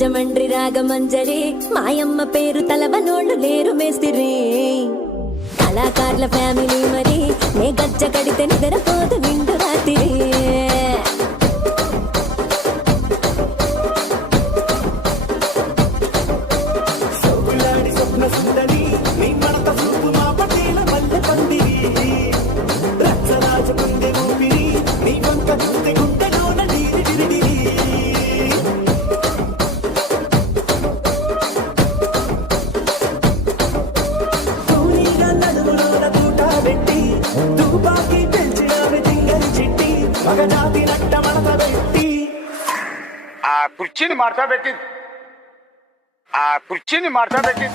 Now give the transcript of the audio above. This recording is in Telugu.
రాజమండ్రి రాగమంజరి మాయమ్మ పేరు తలవనోళ్ళు లేరు మేస్తిరి కళాకారుల ఫ్యామిలీ మరి నే గజ్జ కడితే నిద్రపోదు నిండు రాత్రి ఆ కుర్చీని మార్తా పెట్టి ఆ కుర్చీని మార్తా పెట్టి